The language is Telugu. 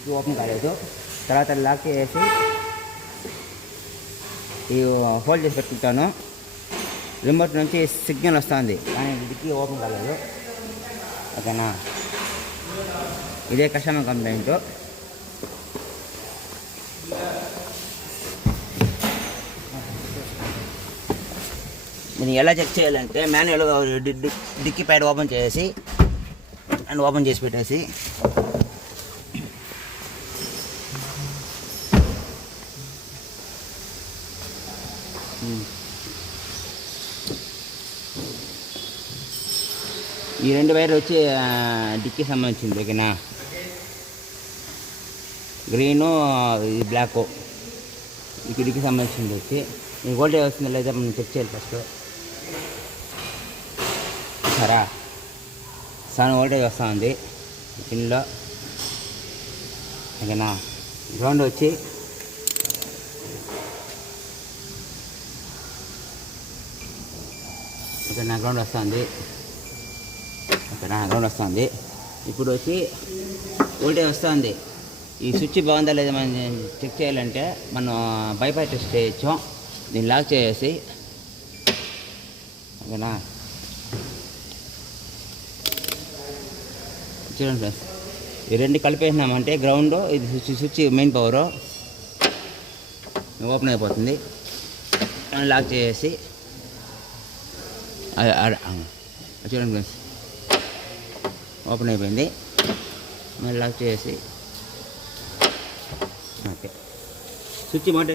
డిక్కీ ఓపెన్ కాలేదు. తర్వాత లాక్ చేసి ఈ హోల్డ్ చేసి పెట్టుకుంటాను. రిమోట్ నుంచి సిగ్నల్ వస్తుంది కానీ డిక్కీ ఓపెన్ కాలేదు. ఓకేనా, ఇదే కస్టమర్ కంప్లైంట్. దీన్ని ఎలా చెక్ చేయాలంటే మాన్యువల్గా డిక్కీ ప్యాడ్ ఓపెన్ చేసి అండ్ ఓపెన్ చేసి పెట్టేసి ఈ 2 వైర్లు వచ్చి డిక్కీ సంబంధించింది. ఓకేనా, గ్రీను ఇది బ్లాక్ డిక్కీ సంబంధించింది వచ్చి ఈ వోల్టేజ్ వస్తుందో లేదా మనం చెక్ చేయాలి ఫస్ట్. సరే, 7 వోల్టేజ్ వస్తూ ఉంది పిన్లో. ఓకేనా, గ్రౌండ్ వచ్చి ఓకేనా గ్రౌండ్ వస్తుంది. ఓకేనా, గ్రౌండ్ వస్తుంది. ఇప్పుడు వచ్చి వోల్టేజ్ వస్తుంది. ఈ స్విచ్ బాగుందా లేదా మనం చెక్ చేయాలంటే మనం బైపాస్ టెస్ట్ చేయొచ్చు. దీన్ని లాక్ చేసి ఓకేనా, చూడండి ఫ్రెండ్స్, ఈ 2 కలిపేసినామంటే గ్రౌండ్ ఇది స్విచ్ మెయిన్ పవర్ ఓపెన్ అయిపోతుంది. లాక్ చేసి చూడండి ఫ్రెండ్స్, ఓపెన్ అయిపోయింది. మళ్ళీ లాక్ చేసి ఓకే స్విచ్ మాట